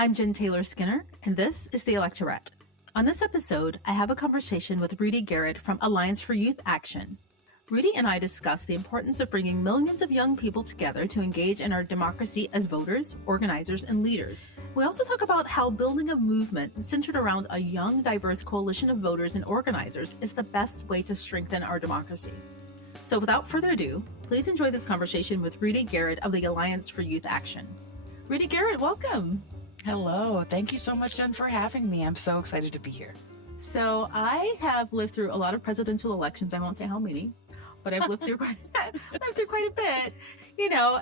I'm Jen Taylor Skinner, and this is the Electorette. On this episode, I have a conversation with Rudy Garrett from Alliance for Youth Action. Rudy and I discuss the importance of bringing millions of young people together to engage in our democracy as voters, organizers, and leaders. We also talk about how building a movement centered around a young, diverse coalition of voters and organizers is the best way to strengthen our democracy. So without further ado, please enjoy this conversation with Rudy Garrett of the Alliance for Youth Action. Rudy Garrett, welcome. Hello. Thank you so much, Jen, for having me. I'm so excited to be here. So I have lived through a lot of presidential elections. I won't say how many, but I've lived through quite a bit,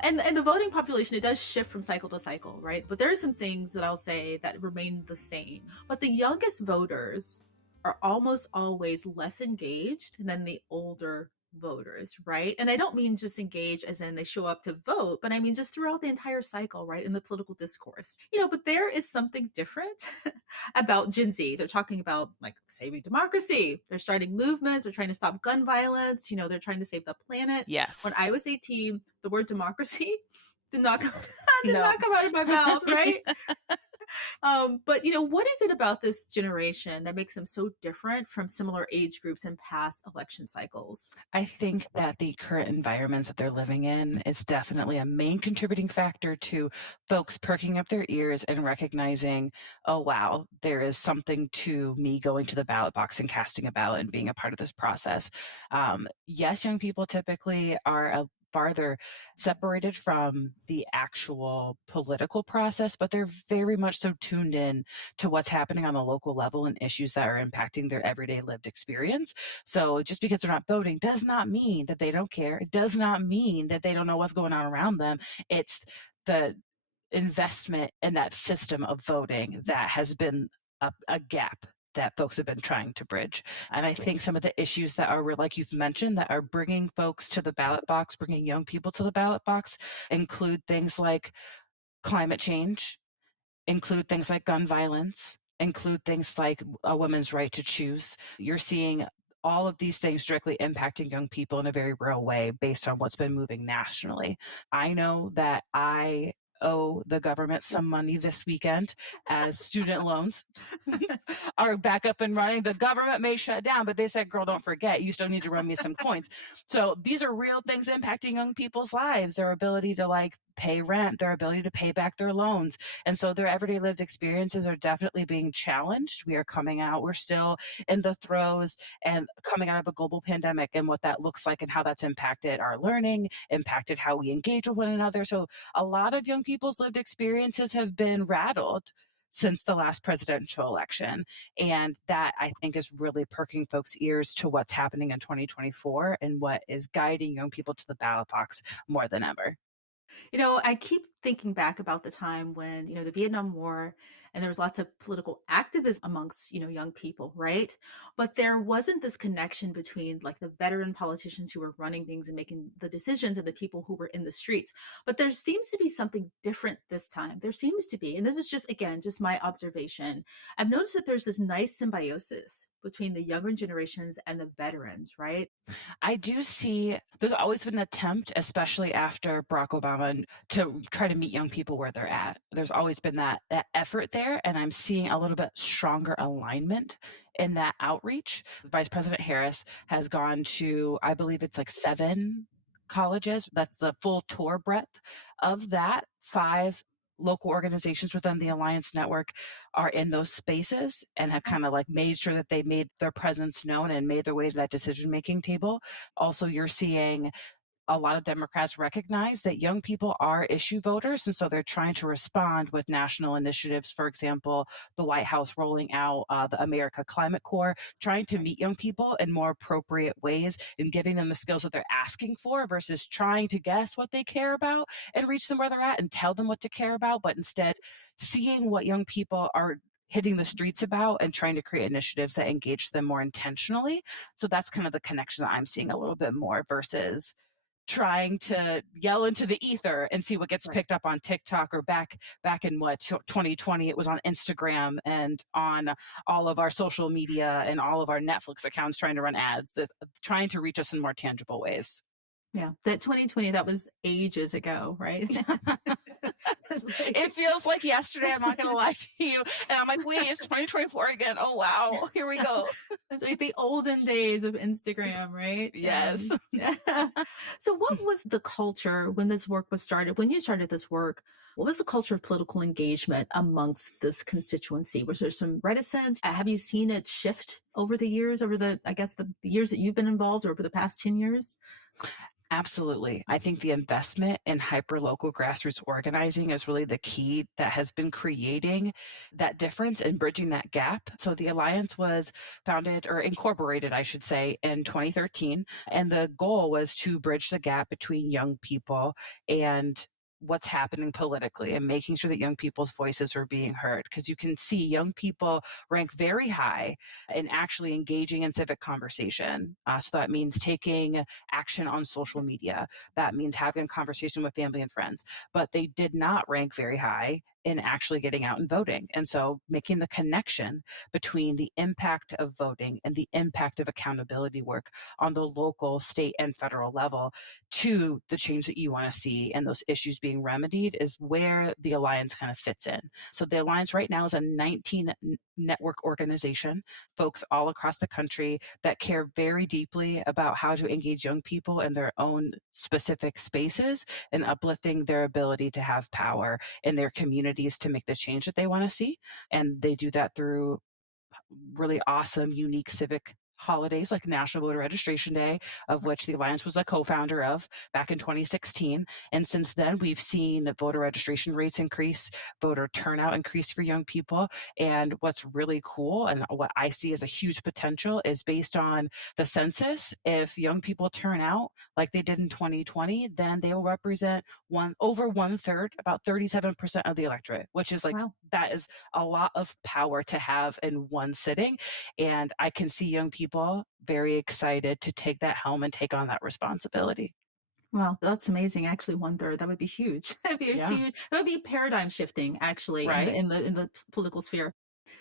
and the voting population, it does shift from cycle to cycle, right? But there are some things that I'll say that remain the same. But the youngest voters are almost always less engaged than the older voters, right? And I don't mean just engage as in they show up to vote, but I mean just throughout the entire cycle, right? In the political discourse, but there is something different about Gen Z. They're talking about like saving democracy. They're starting movements. They're trying to stop gun violence. They're trying to save the planet. Yes. When I was 18, the word democracy did not come out of my mouth, right? But what is it about this generation that makes them so different from similar age groups in past election cycles? I think that the current environments that they're living in is definitely a main contributing factor to folks perking up their ears and recognizing, oh, wow, there is something to me going to the ballot box and casting a ballot and being a part of this process. Yes, young people typically are farther separated from the actual political process, but they're very much so tuned in to what's happening on the local level and issues that are impacting their everyday lived experience. So just because they're not voting does not mean that they don't care. It does not mean that they don't know what's going on around them. It's the investment in that system of voting that has been a gap that folks have been trying to bridge. And I think some of the issues that are, like you've mentioned, that are bringing folks to the ballot box, bringing young people to the ballot box, include things like climate change, include things like gun violence, include things like a woman's right to choose. You're seeing all of these things directly impacting young people in a very real way based on what's been moving nationally. I know that I owe the government some money this weekend as student loans are back up and running. The government may shut down, but they said, girl, don't forget, you still need to run me some coins. So these are real things impacting young people's lives, their ability to pay rent, their ability to pay back their loans. And so their everyday lived experiences are definitely being challenged. We're still in the throes and coming out of a global pandemic and what that looks like and how that's impacted our learning, impacted how we engage with one another. So a lot of young people's lived experiences have been rattled since the last presidential election. And that, I think, is really perking folks' ears to what's happening in 2024 and what is guiding young people to the ballot box more than ever. I keep thinking back about the time when, the Vietnam War, and there was lots of political activism amongst, young people, right? But there wasn't this connection between the veteran politicians who were running things and making the decisions and the people who were in the streets. But there seems to be something different this time. There seems to be, and this is just my observation. I've noticed that there's this nice symbiosis between the younger generations and the veterans, right? I do see there's always been an attempt, especially after Barack Obama, to try to meet young people where they're at. There's always been that effort there, and I'm seeing a little bit stronger alignment in that outreach. Vice President Harris has gone to, I believe it's 7 colleges. That's the full tour breadth of that. 5 local organizations within the Alliance Network are in those spaces and have kind of made sure that they made their presence known and made their way to that decision-making table. Also, you're seeing a lot of Democrats recognize that young people are issue voters, and so they're trying to respond with national initiatives. For example, the White House rolling out the America Climate Corps, trying to meet young people in more appropriate ways and giving them the skills that they're asking for versus trying to guess what they care about and reach them where they're at and tell them what to care about, but instead seeing what young people are hitting the streets about and trying to create initiatives that engage them more intentionally. So that's kind of the connection that I'm seeing a little bit more versus trying to yell into the ether and see what gets picked up on TikTok, or back in 2020, it was on Instagram and on all of our social media and all of our Netflix accounts trying to run ads, trying to reach us in more tangible ways. Yeah, that 2020, that was ages ago, right? It's like, It feels like yesterday, I'm not gonna lie to you, and I'm like, "Wait, it's 2024 again. Oh, wow. Here we go." it's like the olden days of Instagram, right? Yes. And so, what was the culture when this work was started? When you started this work, what was the culture of political engagement amongst this constituency? Was there some reticence? Have you seen it shift over the years, over I guess, the years that you've been involved, or over the past 10 years? Absolutely. I think the investment in hyperlocal grassroots organizing is really the key that has been creating that difference and bridging that gap. So the Alliance was founded or incorporated, I should say, in 2013. And the goal was to bridge the gap between young people and what's happening politically and making sure that young people's voices are being heard. Because you can see young people rank very high in actually engaging in civic conversation. So that means taking action on social media. That means having a conversation with family and friends. But they did not rank very high in actually getting out and voting. And so making the connection between the impact of voting and the impact of accountability work on the local, state, and federal level to the change that you want to see and those issues being remedied is where the Alliance kind of fits in. So the Alliance right now is a 19 network organization, folks all across the country that care very deeply about how to engage young people in their own specific spaces and uplifting their ability to have power in their communities to make the change that they want to see. And they do that through really awesome, unique civic holidays like National Voter Registration Day, of which the Alliance was a co founder of back in 2016. And since then, we've seen voter registration rates increase, voter turnout increase for young people. And what's really cool and what I see as a huge potential is based on the census. If young people turn out like they did in 2020, then they will represent over one third, about 37% of the electorate, which is like, Wow. that is a lot of power to have in one sitting. And I can see young people very excited to take that helm and take on that responsibility. Wow, that's amazing. Actually, one third. That would be huge. That'd be a Yeah. huge. That would be paradigm shifting, actually, in the Right. political sphere.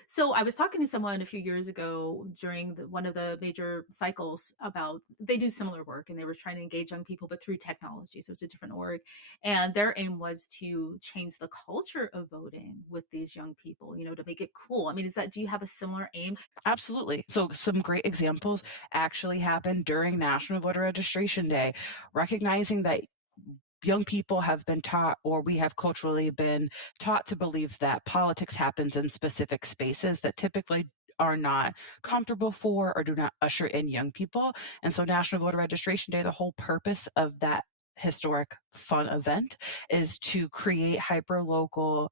So I was talking to someone a few years ago during one of the major cycles about they do similar work and they were trying to engage young people, but through technology. So it's a different org. And their aim was to change the culture of voting with these young people, to make it cool. I mean, do you have a similar aim? Absolutely. So, some great examples actually happened during National Voter Registration Day, recognizing that young people have been taught, or we have culturally been taught to believe that politics happens in specific spaces that typically are not comfortable for or do not usher in young people. And so, National Voter Registration Day, the whole purpose of that historic fun event is to create hyper local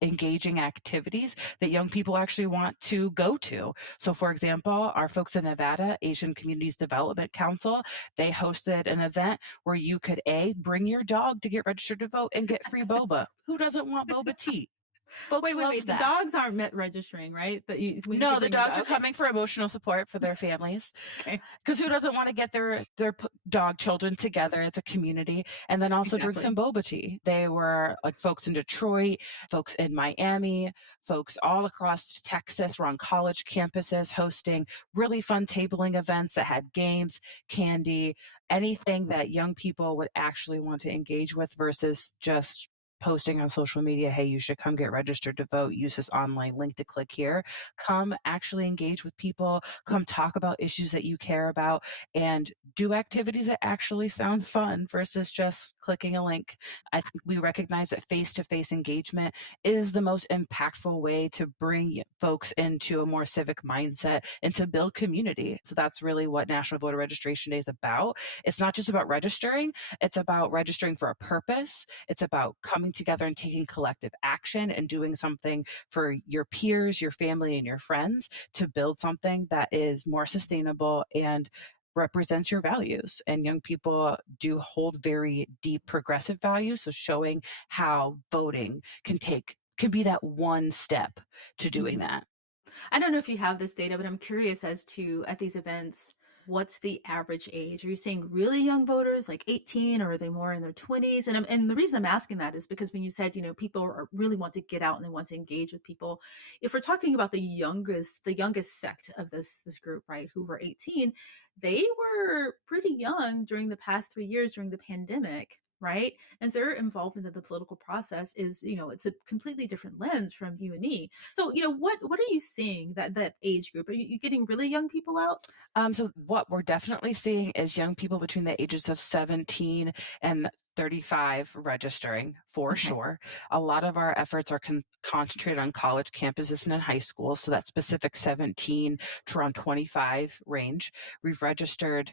engaging activities that young people actually want to go to. So, for example, our folks in Nevada, Asian Communities Development Council, they hosted an event where you could bring your dog to get registered to vote and get free boba. Who doesn't want boba tea? Folks Wait. love The that. dogs aren't met registering, right? That when you No, said the bring your dogs dog. are Okay. coming for emotional support for their families. Okay. Because who doesn't want to get their dog children together as a community and then also drink some Exactly. boba tea? They were like folks in Detroit, folks in Miami, folks all across Texas were on college campuses hosting really fun tabling events that had games, candy, anything that young people would actually want to engage with versus just posting on social media, hey, you should come get registered to vote, use this online link to click here. Come actually engage with people, come talk about issues that you care about, and do activities that actually sound fun versus just clicking a link. I think we recognize that face to face engagement is the most impactful way to bring folks into a more civic mindset and to build community. So that's really what National Voter Registration Day is about. It's not just about registering, it's about registering for a purpose. It's about coming together and taking collective action and doing something for your peers, your family, and your friends to build something that is more sustainable and represents your values. And young people do hold very deep progressive values. So showing how voting can be that one step to doing Mhm. that. I don't know if you have this data, but I'm curious as to at these events, what's the average age? Are you seeing really young voters, like 18, or are they more in their 20s? And the reason I'm asking that is because when you said, people really want to get out and they want to engage with people. If we're talking about the youngest sect of this group, right, who were 18, they were pretty young during the past 3 years during the pandemic. right? And their involvement in the political process is, it's a completely different lens from you and me. So, what are you seeing that age group? Are you getting really young people out? So what we're definitely seeing is young people between the ages of 17 and 35 registering for Okay. sure. A lot of our efforts are concentrated on college campuses and in high schools. So that specific 17 to around 25 range. We've registered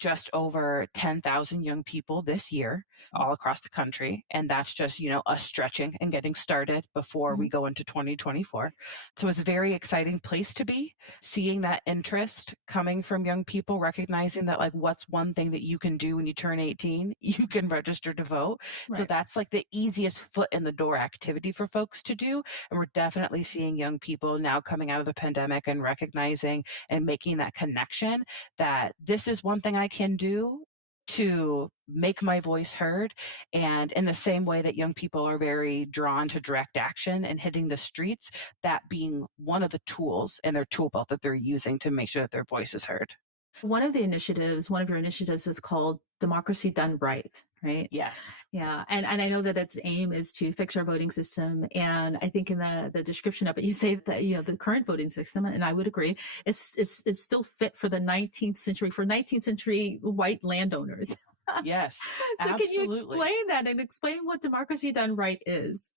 just over 10,000 young people this year all across the country. And that's just, us stretching and getting started before we Mhm. go into 2024. So it's a very exciting place to be, seeing that interest coming from young people, recognizing that, like, what's one thing that you can do when you turn 18? You can register to vote. So Right. that's like the easiest foot in the door activity for folks to do. And we're definitely seeing young people now coming out of the pandemic and recognizing and making that connection that this is one thing I can do to make my voice heard. And in the same way that young people are very drawn to direct action and hitting the streets, that being one of the tools in their tool belt that they're using to make sure that their voice is heard. One of your initiatives is called Democracy Done Right, right? Yes. Yeah, and I know that its aim is to fix our voting system, and I think in the description of it, you say that the current voting system, and I would agree, is still fit for the 19th century for 19th century white landowners. Yes, So can you absolutely. explain that and explain what democracy done right is?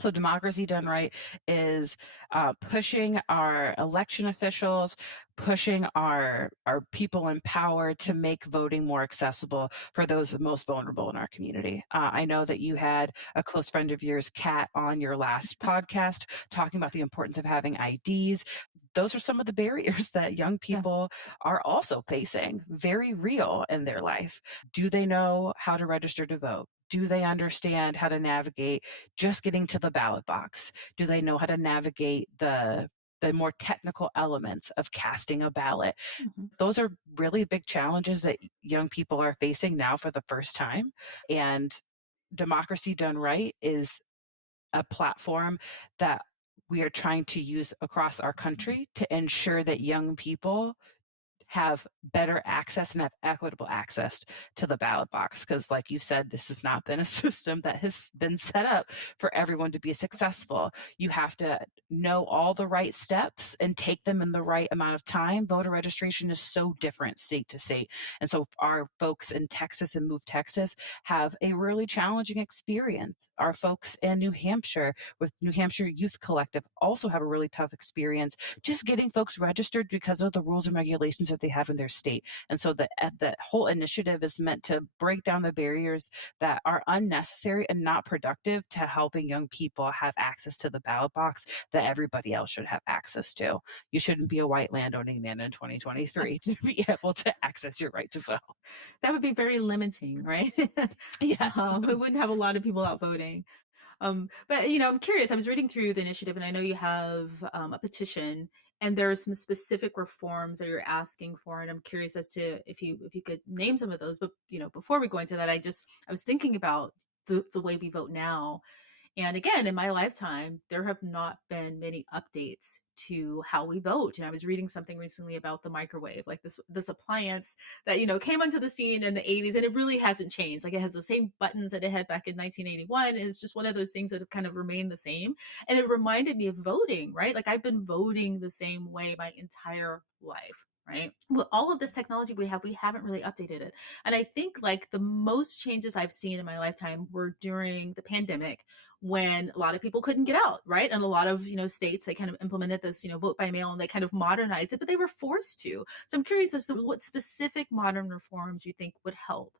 So, democracy done right is pushing our election officials, pushing our people in power to make voting more accessible for those most vulnerable in our community. I know that you had a close friend of yours, Kat, on your last podcast talking about the importance of having IDs. Those are some of the barriers that young Yeah. people are also facing, very real in their life. Do they know how to register to vote? Do they understand how to navigate just getting to the ballot box? Do they know how to navigate the more technical elements of casting a ballot? Mhm. Those are really big challenges that young people are facing now for the first time. And Democracy Done Right is a platform that we are trying to use across our country to ensure that young people have better access and have equitable access to the ballot box. Because, like you said, this has not been a system that has been set up for everyone to be successful. You have to know all the right steps and take them in the right amount of time. Voter registration is so different state to state. And so, our folks in Texas and Move Texas have a really challenging experience. Our folks in New Hampshire with New Hampshire Youth Collective also have a really tough experience just getting folks registered because of the rules and regulations that they have in their state. And so the whole initiative is meant to break down the barriers that are unnecessary and not productive to helping young people have access to the ballot box that everybody else should have access to. You shouldn't be a white landowning man in 2023 to be able to access your right to vote. That would be very limiting, right? Yes. We wouldn't have a lot of people out voting. But I'm curious. I was reading through the initiative, and I know you have a petition, and there are some specific reforms that you're asking for. And I'm curious as to if you could name some of those. But before we go into that, I was thinking about the way we vote now, and again, in my lifetime, there have not been many updates to how we vote. And I was reading something recently about the microwave, like this appliance that came onto the scene in the 80s, and it really hasn't changed. Like it has the same buttons that it had back in 1981. And it's just one of those things that have kind of remained the same. And it reminded me of voting, right? Like I've been voting the same way my entire life. Right. With all of this technology we haven't really updated it. And I think like the most changes I've seen in my lifetime were during the pandemic when a lot of people couldn't get out, right? And a lot of, states, they kind of implemented this, vote by mail, and they kind of modernized it, but they were forced to. So I'm curious as to what specific modern reforms you think would help.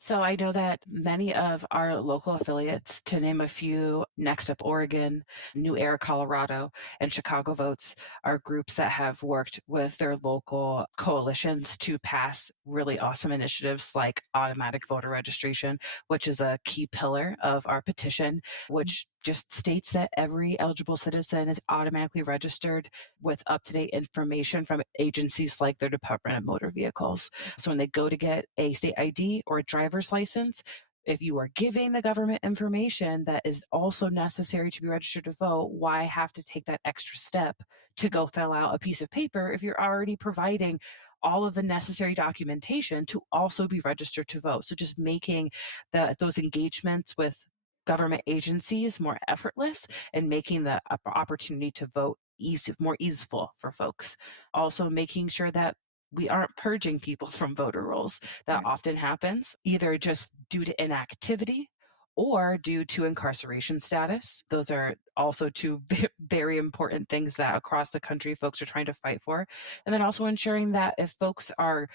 So I know that many of our local affiliates, to name a few, Next Up Oregon, New Era Colorado, and Chicago Votes, are groups that have worked with their local coalitions to pass really awesome initiatives like automatic voter registration, which is a key pillar of our petition, which just states that every eligible citizen is automatically registered with up to date information from agencies like their Department of Motor Vehicles. So when they go to get a state ID or a driver's license, if you are giving the government information that is also necessary to be registered to vote, why have to take that extra step to go fill out a piece of paper if you're already providing all of the necessary documentation to also be registered to vote. So just making those engagements with government agencies more effortless and making the opportunity to vote more easeful for folks. Also making sure that we aren't purging people from voter rolls. That Right. often happens either just due to inactivity or due to incarceration status. Those are also two very important things that across the country folks are trying to fight for. And then also ensuring that if folks are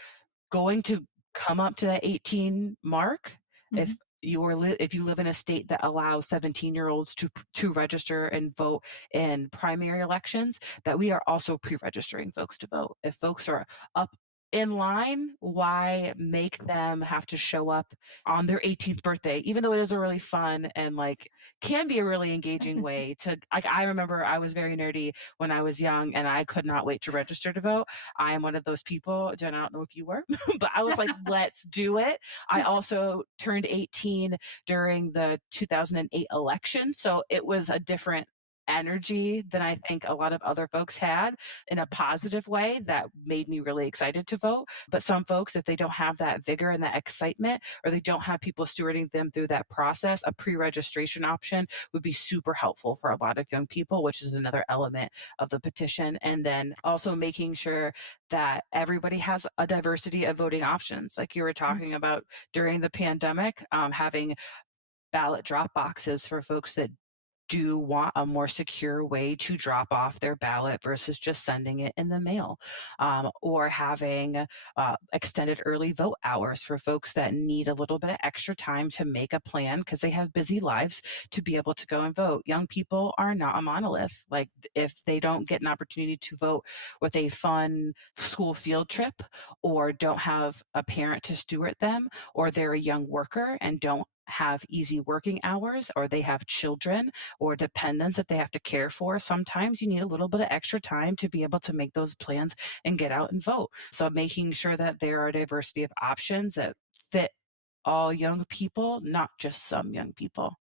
going to come up to that 18 mark, Mhm. if you live in a state that allows 17-year-olds to register and vote in primary elections, that we are also pre-registering folks to vote. If folks are up in line, why make them have to show up on their 18th birthday, even though it is a really fun and like can be a really engaging way to, like, I remember I was very nerdy when I was young and I could not wait to register to vote. I am one of those people. Jen, I don't know if you were, but I was like, let's do it. I also turned 18 during the 2008 election. So it was a different energy than I think a lot of other folks had in a positive way that made me really excited to vote. But some folks, if they don't have that vigor and that excitement, or they don't have people stewarding them through that process, a pre registration option would be super helpful for a lot of young people, which is another element of the petition. And then also making sure that everybody has a diversity of voting options. Like you were talking about during the pandemic, having ballot drop boxes for folks that do want a more secure way to drop off their ballot versus just sending it in the mail, or having extended early vote hours for folks that need a little bit of extra time to make a plan because they have busy lives to be able to go and vote. Young people are not a monolith. Like if they don't get an opportunity to vote with a fun school field trip, or don't have a parent to steward them, or they're a young worker and don't have easy working hours, or they have children or dependents that they have to care for, sometimes you need a little bit of extra time to be able to make those plans and get out and vote. So making sure that there are a diversity of options that fit all young people, not just some young people.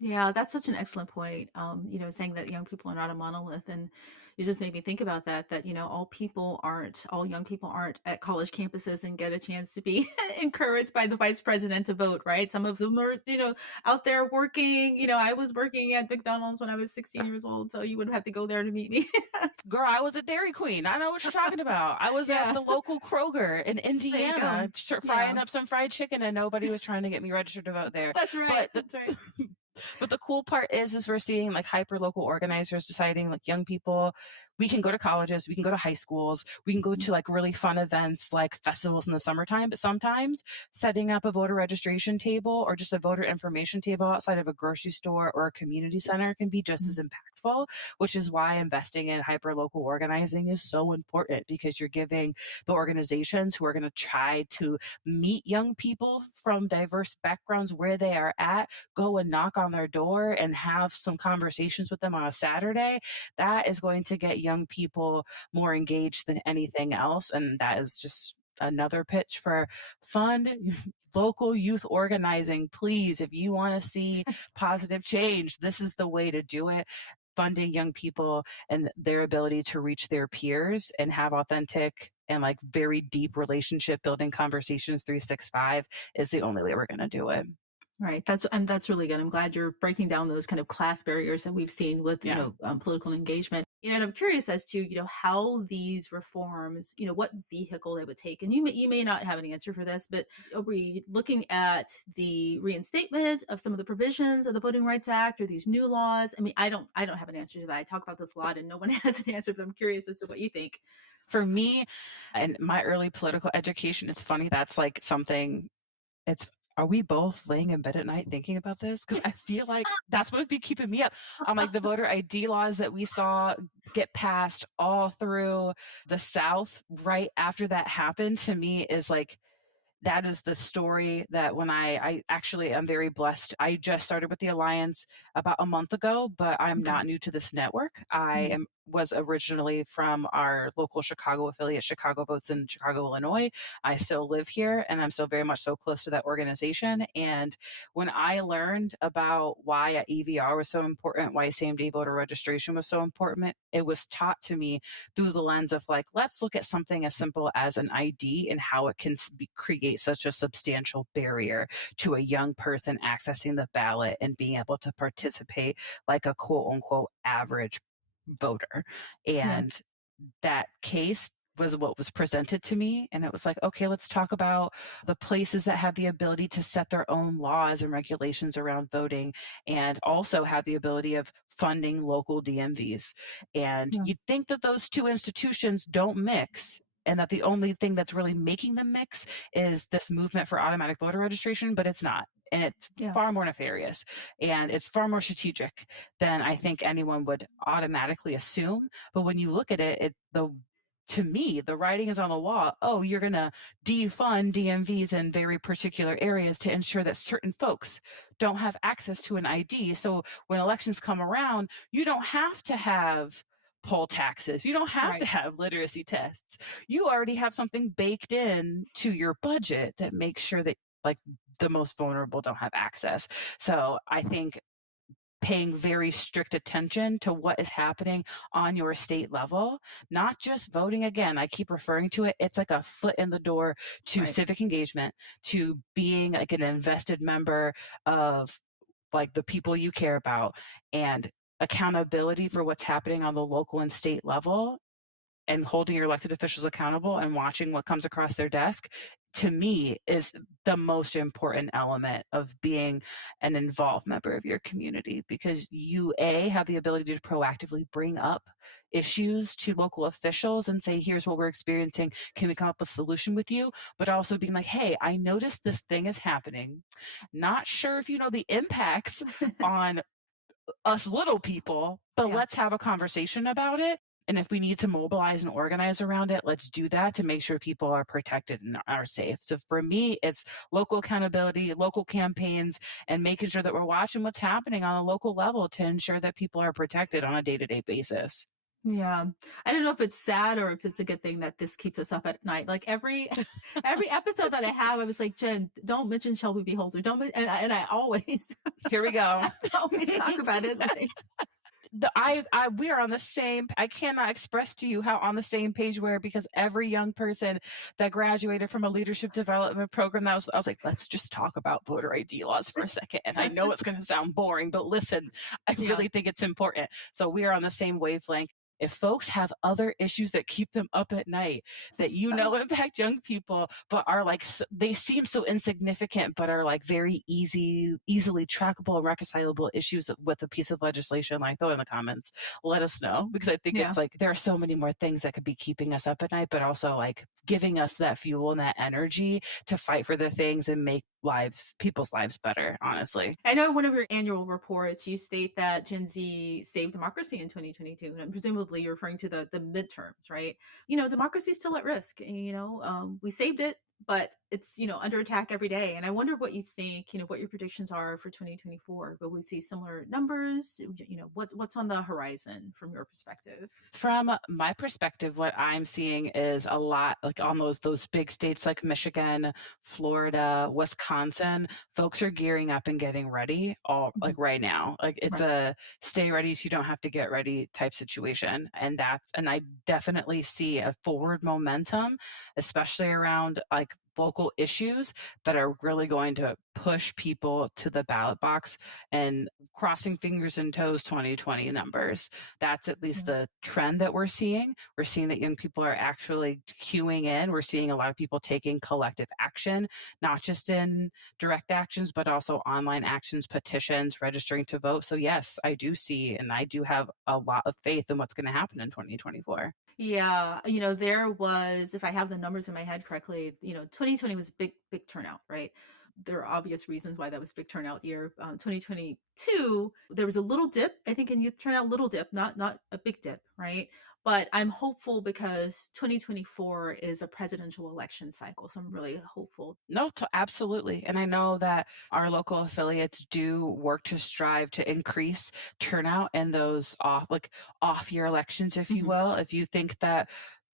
Yeah, that's such an excellent point. Saying that young people are not a monolith, and you just made me think about that. That all young people aren't at college campuses and get a chance to be encouraged by the vice president to vote. Right? Some of them are, out there working. I was working at McDonald's when I was 16 years old, so you would have to go there to meet me. Girl, I was a Dairy Queen. I know what you're talking about. I was at Yeah, the local Kroger in there you Indiana go. frying Yeah, up some fried chicken, and nobody was trying to get me registered to vote there. that's right. But That's right. but the cool part is we're seeing like hyper local organizers deciding like young people, we can go to colleges, we can go to high schools, we can go to like really fun events like festivals in the summertime. But sometimes setting up a voter registration table or just a voter information table outside of a grocery store or a community center can be just as impactful, which is why investing in hyper local organizing is so important, because you're giving the organizations who are going to try to meet young people from diverse backgrounds where they are at, go and knock on their door and have some conversations with them on a Saturday. That is going to get young people more engaged than anything else. And that is just another pitch for fun local youth organizing. Please, if you want to see positive change, this is the way to do it. Funding young people and their ability to reach their peers and have authentic and like very deep relationship building conversations 365 is the only way we're going to do it. Right. That's really good. I'm glad you're breaking down those kind of class barriers that we've seen with, Yeah. political engagement. And I'm curious as to, how these reforms, what vehicle they would take. And you may not have an answer for this, but are we looking at the reinstatement of some of the provisions of the Voting Rights Act or these new laws? I mean, I don't have an answer to that. I talk about this a lot and no one has an answer, but I'm curious as to what you think. For me and my early political education, it's funny that's like something it's are we both laying in bed at night thinking about this? Because I feel like that's what would be keeping me up. Like the voter ID laws that we saw get passed all through the South right after that happened, to me is like that is the story that when I actually am very blessed. I just started with the Alliance about a month ago, but I'm Okay. not new to this network. I Mhm. am was originally from our local Chicago affiliate, Chicago Votes in Chicago, Illinois. I still live here and I'm still very much so close to that organization. And when I learned about why a EVR was so important, why same day voter registration was so important, it was taught to me through the lens of like, let's look at something as simple as an ID and how it can create such a substantial barrier to a young person accessing the ballot and being able to participate like a quote unquote average voter. Yeah. And that case was what was presented to me. And it was like, okay, let's talk about the places that have the ability to set their own laws and regulations around voting and also have the ability of funding local DMVs. And Yeah. you'd think that those two institutions don't mix. And that the only thing that's really making them mix is this movement for automatic voter registration, but it's not. And it's Yeah. far more nefarious and it's far more strategic than I think anyone would automatically assume. But when you look at it, to me, the writing is on the wall. Oh, you're going to defund DMVs in very particular areas to ensure that certain folks don't have access to an ID. So when elections come around, you don't have to have poll taxes. You don't have to Right. have literacy tests. You already have something baked in to your budget that makes sure that like the most vulnerable don't have access. So I think paying very strict attention to what is happening on your state level, not just voting. Again, I keep referring to it. It's like a foot in the door to Right. civic engagement, to being like an invested member of like the people you care about and accountability for what's happening on the local and state level and holding your elected officials accountable and watching what comes across their desk to me is the most important element of being an involved member of your community because you have the ability to proactively bring up issues to local officials and say here's what we're experiencing, can we come up with a solution with you, but also being like, hey, I noticed this thing is happening, not sure if you know the impacts on us little people, but Yeah. let's have a conversation about it. And if we need to mobilize and organize around it, let's do that to make sure people are protected and are safe. So for me, it's local accountability, local campaigns, and making sure that we're watching what's happening on a local level to ensure that people are protected on a day to day basis. Yeah. I don't know if it's sad or if it's a good thing that this keeps us up at night. Like every every episode that I have, I was like, Jen, don't mention Shelby Beholder. Don't and I always Here we go. always talk about it. Like, We are on the same. I cannot express to you how on the same page we are because every young person that graduated from a leadership development program I was like, let's just talk about voter ID laws for a second. And I know it's going to sound boring, but listen, I yeah. really think it's important. So we are on the same wavelength. If folks have other issues that keep them up at night that impact young people, but are like they seem so insignificant, but are like very easily trackable and reconcilable issues with a piece of legislation, like throw in the comments. Let us know because I think Yeah. it's like there are so many more things that could be keeping us up at night, but also like giving us that fuel and that energy to fight for the things and make people's lives better. Honestly. I know in one of your annual reports, you state that Gen Z saved democracy in 2022, and presumably you're referring to the midterms, right? Democracy is still at risk. We saved it, but it's under attack every day. And I wonder what you think. What your predictions are for 2024. Will we see similar numbers? What's on the horizon from your perspective? From my perspective, what I'm seeing is a lot like on those big states like Michigan, Florida, Wisconsin, folks are gearing up and getting ready all Mhm. like right now. Like it's Right. a stay ready so you don't have to get ready type situation. And I definitely see a forward momentum, especially around like local issues that are really going to push people to the ballot box and crossing fingers and toes 2020 numbers. That's at least Yeah. the trend that we're seeing. We're seeing that young people are actually queuing in. We're seeing a lot of people taking collective action, not just in direct actions, but also online actions, petitions, registering to vote. So, yes, I do see and I do have a lot of faith in what's going to happen in 2024. Yeah, there was, if I have the numbers in my head correctly, 2020 was big, big turnout, right? There are obvious reasons why that was big turnout year. 2022, there was a little dip, I think, in youth turnout, little dip, not a big dip, right? But I'm hopeful because 2024 is a presidential election cycle. So I'm really hopeful. No, absolutely. And I know that our local affiliates do work to strive to increase turnout in those off year elections, if you Mhm. will. If you think that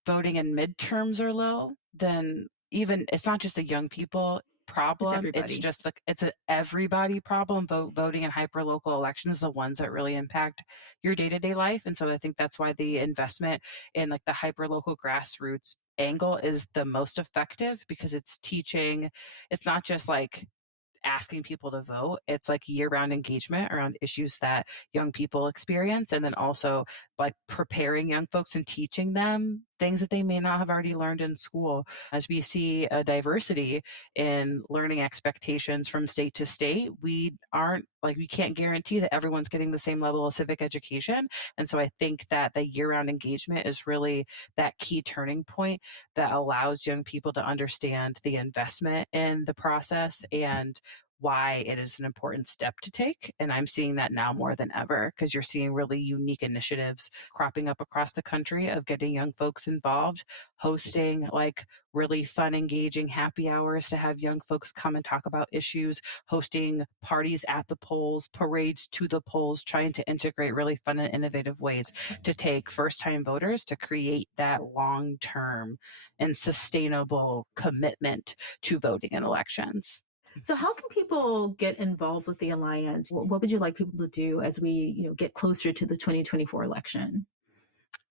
voting in midterms are low, then even it's not just a young people It's problem. It's everybody. just like it's an everybody problem. Voting in hyper local elections, the ones that really impact your day to day life. And so I think that's why the investment in like the hyper local grassroots angle is the most effective because it's teaching, it's not just like asking people to vote. It's like year-round engagement around issues that young people experience, and then also like preparing young folks and teaching them things that they may not have already learned in school. As we see a diversity in learning expectations from state to state, we can't guarantee that everyone's getting the same level of civic education. And so I think that the year-round engagement is really that key turning point that allows young people to understand the investment in the process and why it is an important step to take. And I'm seeing that now more than ever because you're seeing really unique initiatives cropping up across the country of getting young folks involved, hosting like really fun, engaging happy hours to have young folks come and talk about issues, hosting parties at the polls, parades to the polls, trying to integrate really fun and innovative ways to take first time voters to create that long term and sustainable commitment to voting in elections. So how can people get involved with the alliance? What would you like people to do as we, get closer to the 2024 election?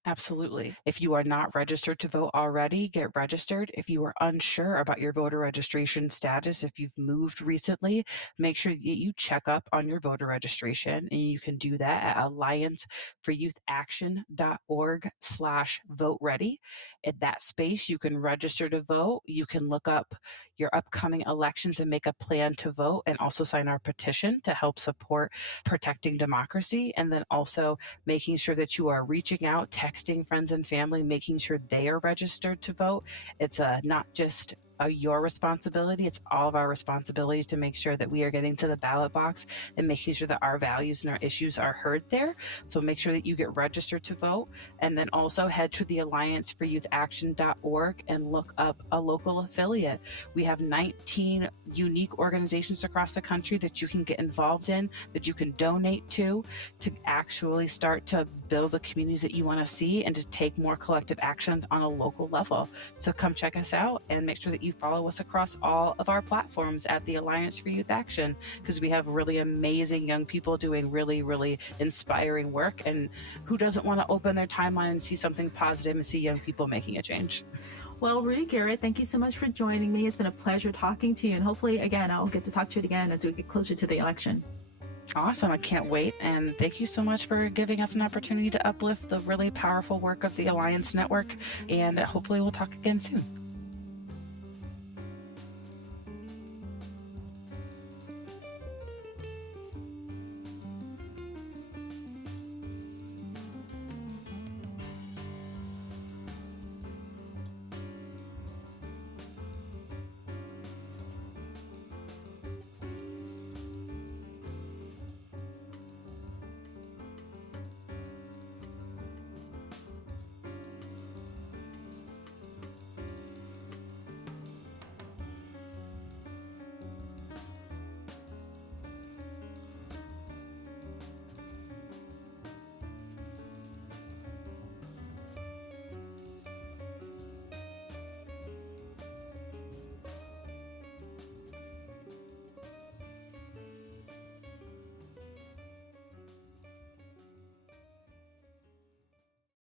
Absolutely. If you are not registered to vote already, get registered. If you are unsure about your voter registration status, if you've moved recently, make sure that you check up on your voter registration. And you can do that at allianceforyouthAction.org/vote ready. In that space, you can register to vote. You can look up your upcoming elections and make a plan to vote and also sign our petition to help support protecting democracy. And then also making sure that you are reaching out, texting friends and family, making sure they are registered to vote. It's not just your responsibility, it's all of our responsibility to make sure that we are getting to the ballot box and making sure that our values and our issues are heard there. So make sure that you get registered to vote, and then also head to the allianceforyouthAction.org and look up a local affiliate. We have 19 unique organizations across the country that you can get involved in, that you can donate to actually start to build the communities that you want to see and to take more collective action on a local level. So come check us out and make sure that you follow us across all of our platforms at the Alliance for Youth Action, because we have really amazing young people doing really, really inspiring work. And who doesn't want to open their timeline and see something positive and see young people making a change? Well, Rudy Garrett, thank you so much for joining me. It's been a pleasure talking to you. And hopefully, again, I'll get to talk to you again as we get closer to the election. Awesome. I can't wait. And thank you so much for giving us an opportunity to uplift the really powerful work of the Alliance Network. And hopefully we'll talk again soon.